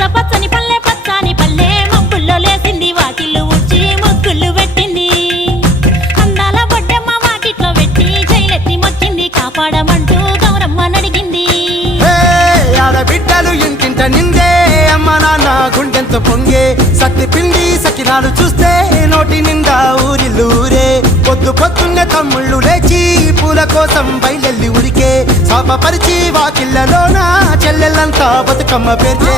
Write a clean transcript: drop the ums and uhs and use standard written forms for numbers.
పచ్చ పచ్చని పల్లె పచ్చని పల్లె మబ్బుల్లో లేసింది వాకిళ్ళు ఊడ్చి ముగ్గులు పెట్టింది అందాల బొడ్డమ్మ వాకిట్లో పెట్టి జైలెత్తి మొక్కింది కాపాడమంటూ గౌరమ్మ నడిగింది ఆడబిడ్డలు ఇంటింట నిందే అమ్మ నాన్న గుండెంతో పొంగే సత్తి పిండి సకినాలు చూస్తే నోటి నిండా ఊరిల్లూరే పొద్దు పొద్దున్నే తమ్ముళ్ళు లేచి పూల కోసం బయలెల్లి ఉరికే శాపపరిచి వాకిళ్ళలోన చెల్లెళ్ళంతా బతుకమ్మ పేర్చే